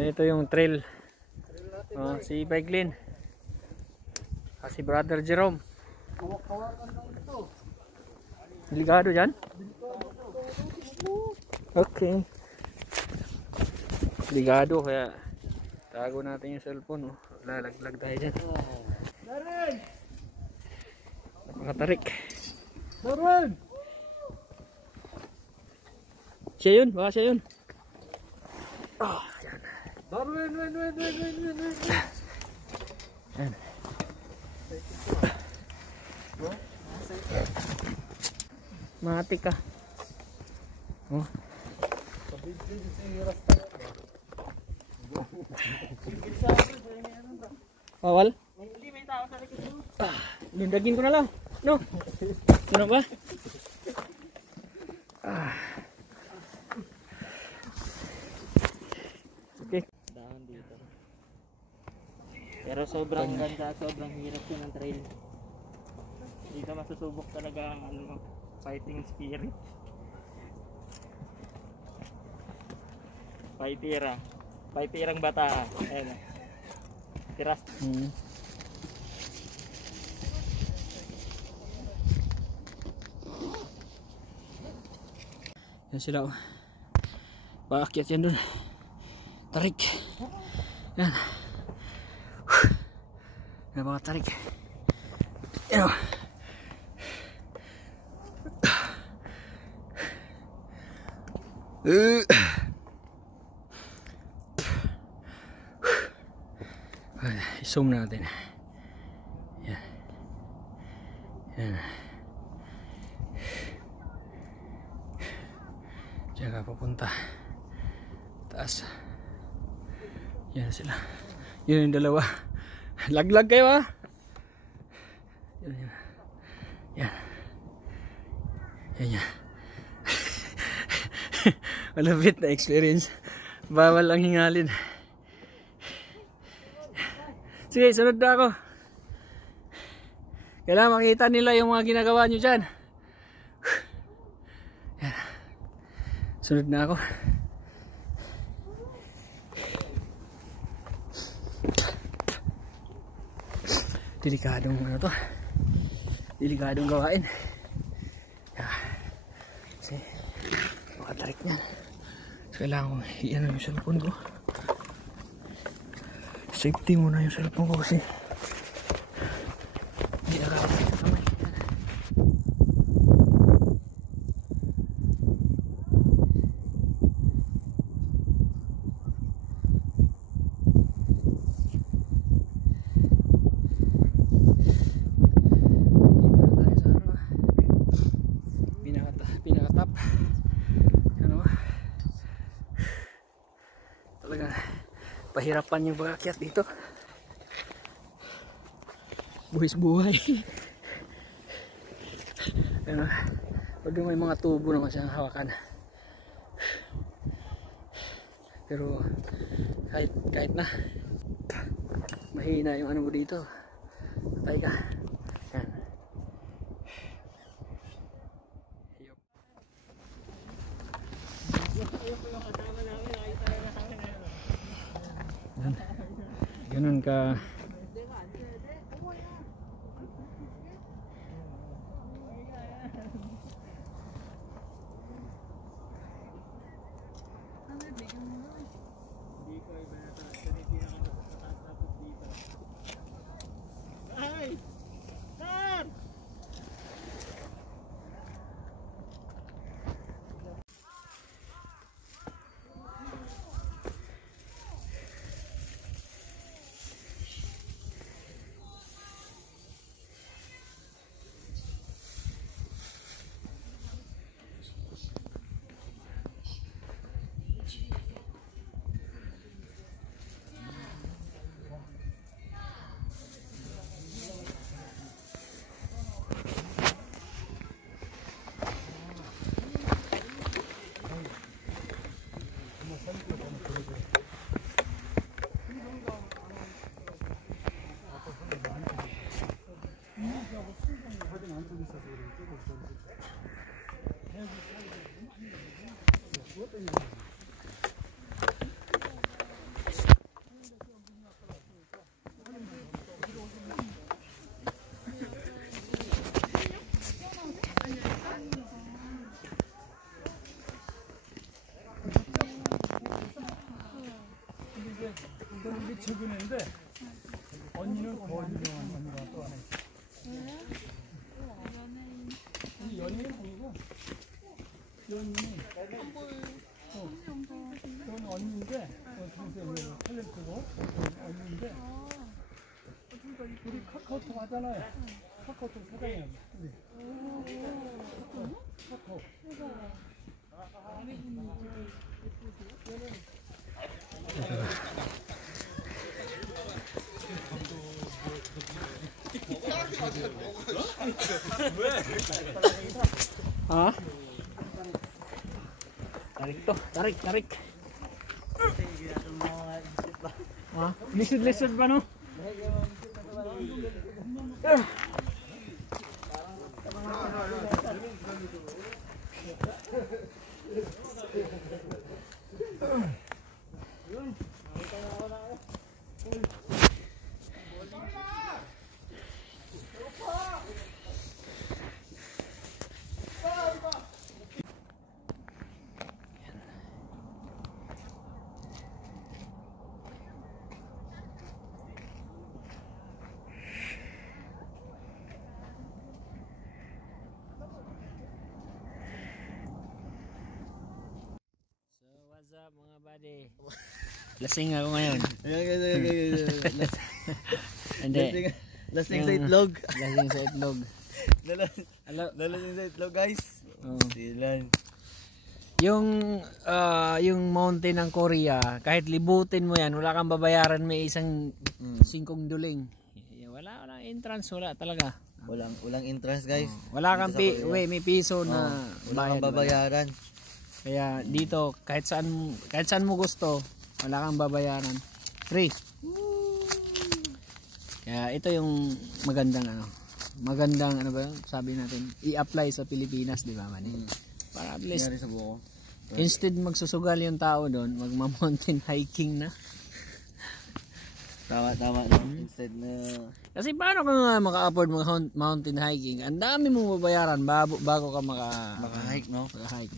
Ganito yung trail. Si Baiklin. Si Brother Jerome. Delikado dyan? Okay. Delikado kaya tago natin yung cellphone. Lalaglag tayo dyan. Nakatarik. Darwin! Siya yun, baka siya yun. Yan. Darwin! Yan. Matik ka. Oh. Bawal? Hindi, may tao sa likod mo. Lindagin ko na lang. No? Ano ba? Okay. Daan dito. Pero sobrang ganda at sobrang hirap yun ng trail. Dito masusubok talaga ang fighting spirit. Fighterang bata. Ayan. Tiras. Yan sila oh. Paakyat yan dun. Tarik. Yan. Yan mga tarik. Yan oh. I-zoom natin. Yan. Yan. Diyan ka papunta. Taas. Yan sila. Yun yung dalawa. Laglag kayo ha. Yan. Yan. Yan yan. Malapit na experience. Bawal ang hingalin. Sige, sunod na ako. Kailangan makita nila yung mga ginagawa nyo dyan. Yan. Sunod na ako. Delikadong ano to. Delikadong gawain. Yan. Kasi makatarik niyan. So, kailangan kong iyan yung cellphone ko. Safety muna yung cellphone ko kasi hindi nakapit yung kamay. Dito na tayo sa pinakatap. Ano talaga pahirapan yung pag-akyat dito. Buhis buhay. Ano, pag may mga tubo naman siyang hawakan. Pero kahit na mahina yung ano mo dito. Patay ka. Yan. Yan. Ganun ka. 이거는 우리 최근인데 언니는 더 유명한 언니가 또 하나 있어. 이 연예인 아니고 연예인. 이건 언니인데 동생 탤런트고 언니인데 우리 카카오톡 하잖아요. 카카오톡 사장이야 우리. 카카오톡. Ah. Tarik to, tarik, tarik. Ah, lisod-lisod ba no? What's up mga buddy? Lasing ako ngayon. Hindi. Lasing sa itlog. Lasing sa itlog. Lasing sa itlog guys. Silan. Yung mountain ng Korea, kahit libutin mo yan, wala kang babayaran, may isang 5 duling. Wala entrance, wala talaga. Walang entrance guys. Wala kang may piso na wala kang babayaran. Kaya dito kahit saan mo gusto, wala kang babayaran. Free. Kaya ito yung magandang ano ba yun? Sabi natin, i-apply sa Pilipinas, di ba man? Para at least sa buko. instead magsusugal yung tao doon, magma-mountain hiking na. Tama no? Instead na Kasi paano ka nga maka-afford mountain hiking? Ang dami mong babayaran bago ka maka-hike, maka-hike no? Maka-hike.